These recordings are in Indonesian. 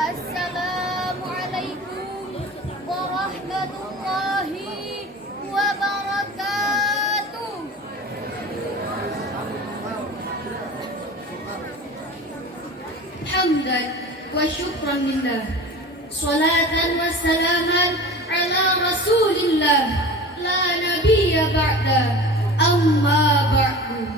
Assalamualaikum warahmatullahi wabarakatuh. Hamdan wa syukran lillah. Salatan wa salaman ala rasulillah. La nabiyya ba'da. Amma ba'du.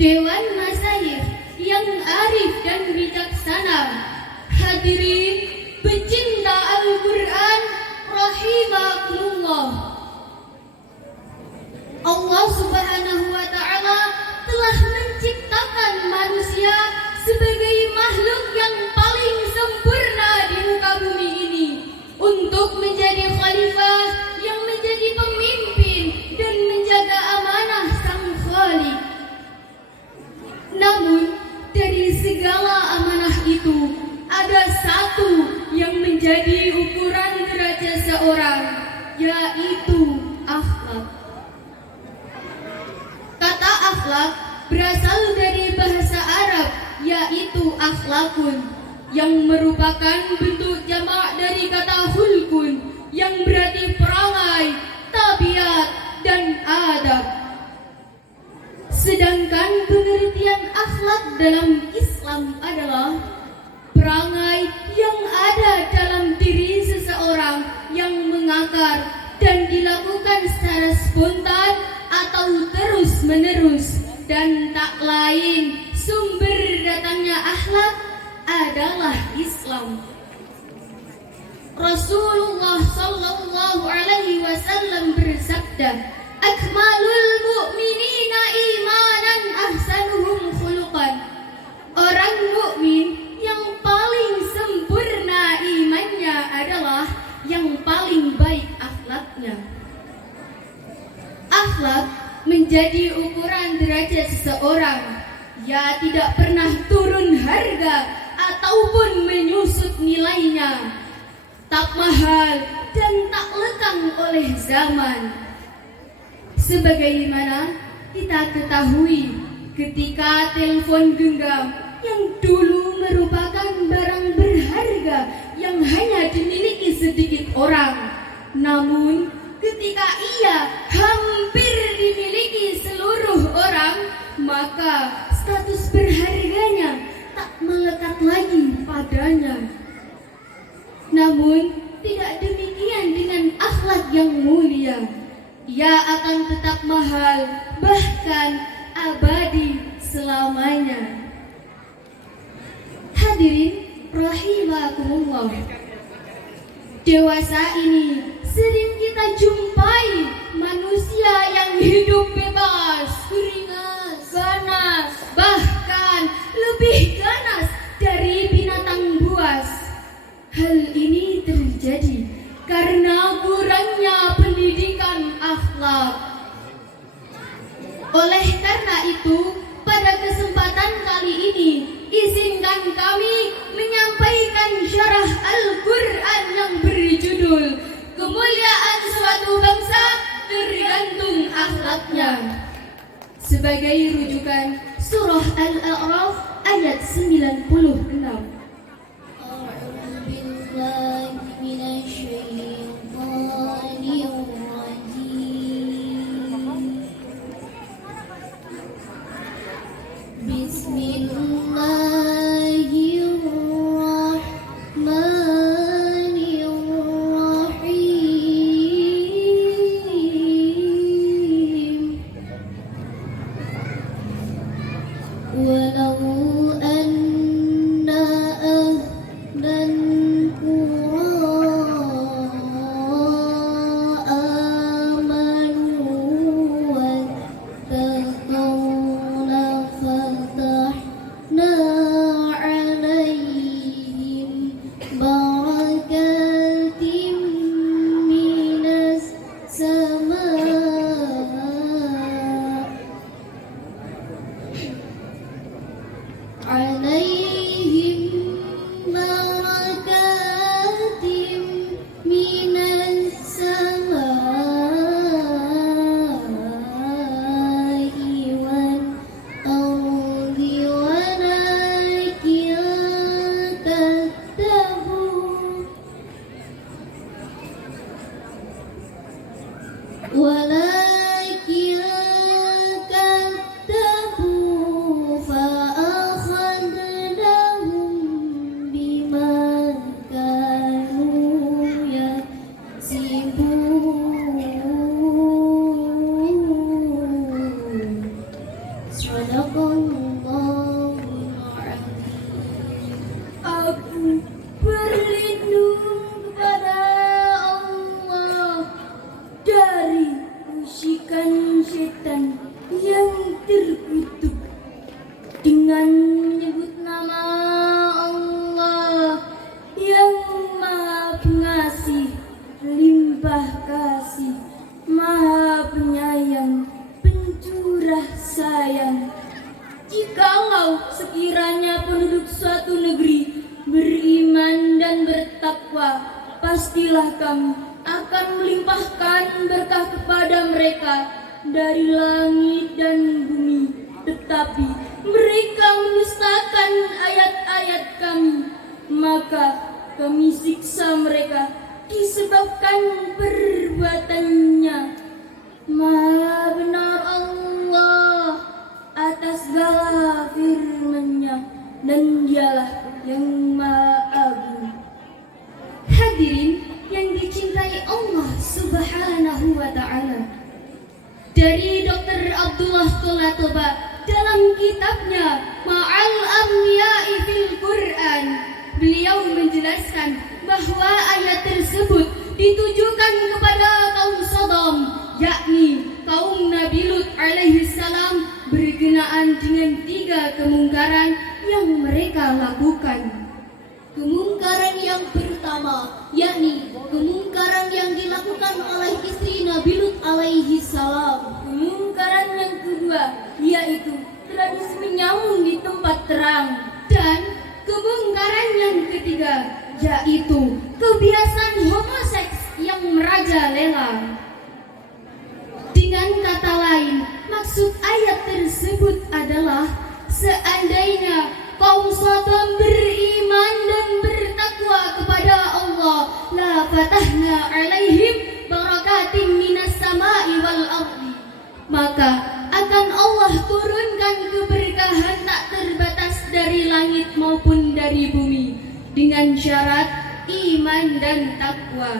Dewan Masyayikh yang arif dan bijaksana, hadirin pecinta Al-Quran rahimakumullah. Allah Subhanahu wa ta'ala telah menciptakan manusia sebagai makhluk yang paling sempurna di muka bumi ini untuk menjadi khalifah yang menjadi pemimpin dan menjaga amanah Sang Khalik. Namun dari segala amanah itu ada satu yang menjadi ukuran derajat seorang, yaitu akhlak. Kata akhlak berasal dari bahasa Arab, yaitu akhlakun, yang merupakan bentuk jamak dari kata hulkun, yang berarti perangai, tabiat, dan adab. Sedangkan pengertian akhlak dalam Islam adalah perangai yang ada dalam diri seseorang yang mengakar dan dilakukan secara spontan atau terus-menerus, dan tak lain sumber datangnya akhlak adalah Islam. Rasulullah sallallahu alaihi wasallam bersabda, "Akmalul mu'minina imanan ahsanuhum khuluqan." Orang mukmin yang paling sempurna imannya adalah yang paling baik akhlaknya. Akhlak menjadi ukuran derajat seseorang. Ia tidak pernah turun harga ataupun menyusut nilainya. Tak mahal dan tak lekang oleh zaman. Sebagaimana kita ketahui, ketika telepon genggam yang dulu merupakan barang berharga yang hanya dimiliki sedikit orang, namun ketika ia hampir dimiliki seluruh orang, maka status berharganya tak melekat lagi padanya. Namun tidak demikian dengan akhlak yang mulia. Ia akan tetap mahal, bahkan abadi selamanya. Hadirin rahimakumullah. Dewasa ini sering kita jumpai manusia yang hidup bebas, beringas, ganas, bahkan lebih ganas dari binatang buas. Hal ini terjadi karena kurangnya pendidikan akhlak. Oleh karena itu, pada kesempatan kali ini, izinkan kami menyampaikan syarah Al-Quran yang berjudul "Kemuliaan suatu bangsa tergantung akhlaknya", sebagai rujukan surah Al-A'raf ayat 96. ولو أن أهل القرى sayang. Jikalau sekiranya penduduk suatu negeri beriman dan bertakwa, pastilah kami akan melimpahkan berkah kepada mereka dari langit dan bumi. Tetapi mereka mendustakan ayat-ayat kami, maka kami siksa mereka disebabkan perbuatannya. Maha benar Allah atas segala firman-Nya, dan Dialah yang Maha Agung. Hadirin yang dicintai Allah Subhanahu wa Ta'ala, dari Dr. Abdullah Tolatoba dalam kitabnya Ma'al Amniya'i fil Quran, beliau menjelaskan bahwa ayat tersebut ditujukan kepada kaum Sodom, yakni kaum Nabi Lut alaihi salam, berkenaan dengan 3 kemungkaran yang mereka lakukan. Kemungkaran yang pertama, yakni kemungkaran yang dilakukan oleh istri Nabi Lut alaihi salam. Kemungkaran yang kedua, yaitu tradisi menyambung di tempat terang. Dan kemungkaran yang ketiga, yaitu kebiasaan homoseks yang merajalela. Dengan kata lain, maksud ayat tersebut adalah seandainya kaum Sodom beriman dan bertakwa kepada Allah, la fatahna alaihim barakatim minas sama'i wal ardi, maka akan Allah turunkan keberkahan tak terbatas dari langit maupun dari bumi, dengan syarat iman dan takwa.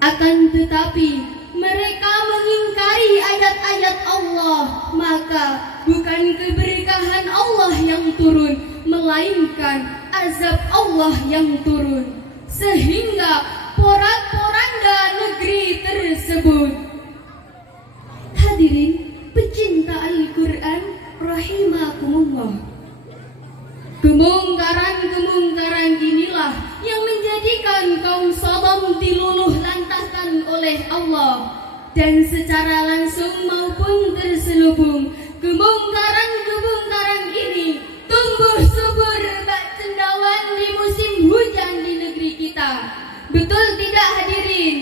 Akan tetapi mereka mengingkari ayat-ayat Allah, maka bukan keberkahan Allah yang turun, melainkan azab Allah yang turun, sehingga porak-poranda negeri tersebut. Hadirin pecinta Al-Quran rahimakumullah, kemungkaran-kemungkaran inilah yang menjadikan kaum Sodom diluluh lantahkan oleh Allah, dan secara langsung maupun terselubung kemungkaran-kemungkaran ini tumbuh subur bak cendawan di musim hujan di negeri kita. Betul tidak hadirin?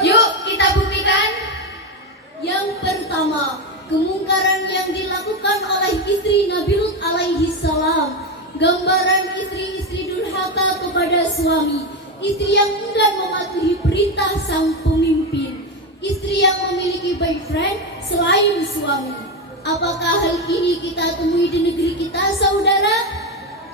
Yuk kita buktikan. Yang pertama, kemungkaran yang dilakukan oleh istri Nabi Lut alaihi salam. Gambaran istri-istri durhaka kepada suami, istri yang enggan mematuhi perintah sang pemimpin, istri yang memiliki boyfriend selain suami. Apakah hal ini kita temui di negeri kita, saudara?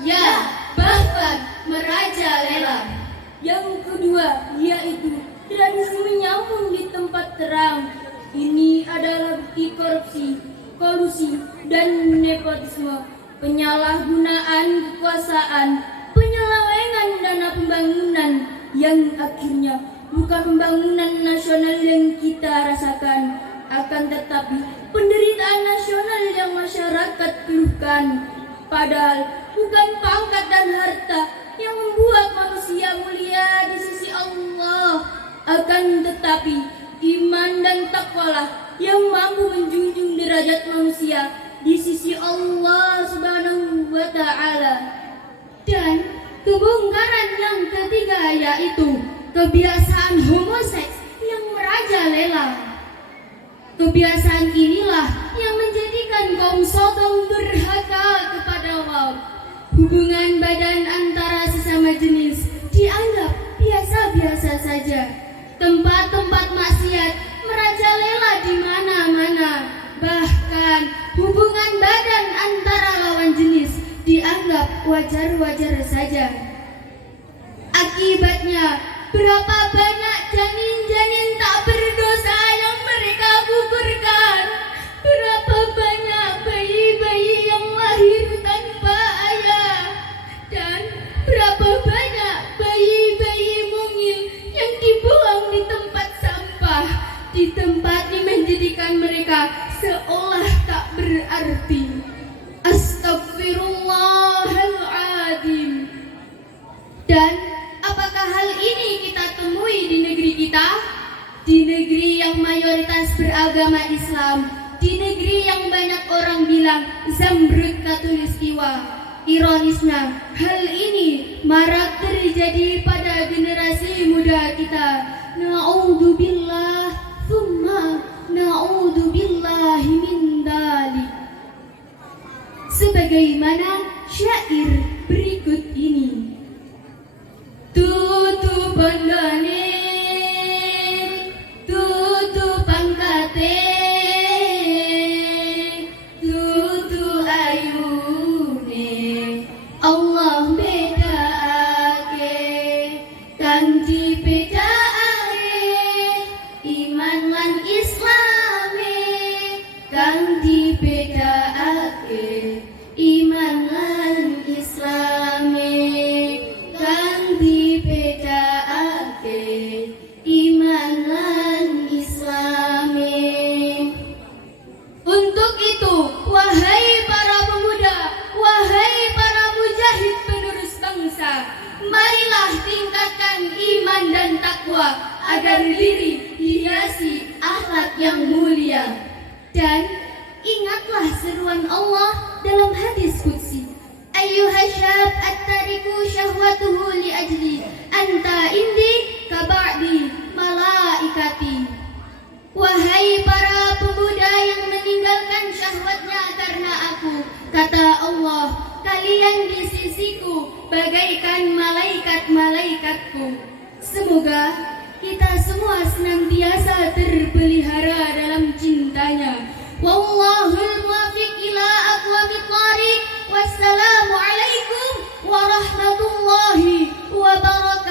Ya, bahkan merajalela. Yang kedua, yaitu tradisi menyambung di tempat terang. Ini adalah bukti korupsi, kolusi, dan nepotisme, penyalahgunaan kekuasaan, penyelewengan dana pembangunan, yang akhirnya bukan pembangunan nasional yang kita rasakan, akan tetapi penderitaan nasional yang masyarakat keluhkan. Padahal bukan pangkat dan harta yang membuat manusia mulia di sisi Allah, akan tetapi iman dan takwalah yang mampu menjunjung derajat manusia di sisi Allah Subhanahu wa Ta'ala. Dan kemungkaran yang ketiga, yaitu kebiasaan homoseks yang merajalela. Kebiasaan inilah yang menjadikan kaum Sodom durhaka kepada Allah. Hubungan badan antara sesama jenis dianggap biasa-biasa saja. Tempat-tempat maksiat merajalela di mana-mana. Bahkan hubungan badan antara lawan jenis dianggap wajar-wajar saja. Akibatnya, berapa banyak janin-janin tak berdosa yang mereka gugurkan? Berapa banyak bayi-bayi yang lahir tanpa ayah? Dan berapa banyak bayi-bayi mungil yang dibuang di tempat sampah, di tempat yang menjadikan mereka seolah tak berarti. Astagfirullahaladzim. Dan apakah hal ini kita temui di negeri kita? Di negeri yang mayoritas beragama Islam, di negeri yang banyak orang bilang Zamrud Khatulistiwa. Ironisnya, hal ini marak terjadi pada generasi muda kita. Na'udzubillah, thumma na'udzubillahi min dzalik. Sebagaimana syair berikut ini. Tutu bondone, tutu pangkate, tutu ayune, Allah bedaake, kang dibedaake, iman lan islame, kang dibedaake, iman lan islame, kang dibedaake, iman lan islame. Untuk itu, wahai para pemuda, wahai para mujahid penerus bangsa, marilah tingkatkan iman dan takwa agar diri dihiasi akhlak yang mulia. Dan ingatlah seruan Allah dalam hadis qudsi, ayyuhasyab at-tariku syahwatuhu li ajli anta indi kaba'di malaikati. Wahai para pemuda yang meninggalkan syahwatnya karena aku, kata Allah, kalian di sisiku bagaikan malaikat-malaikatku. Semoga kita semua senantiasa terpelihara dalam cintanya. Wallahul muwaffiq ila aqwamit thariq. Wassalamualaikum warahmatullahi wabarakatuh.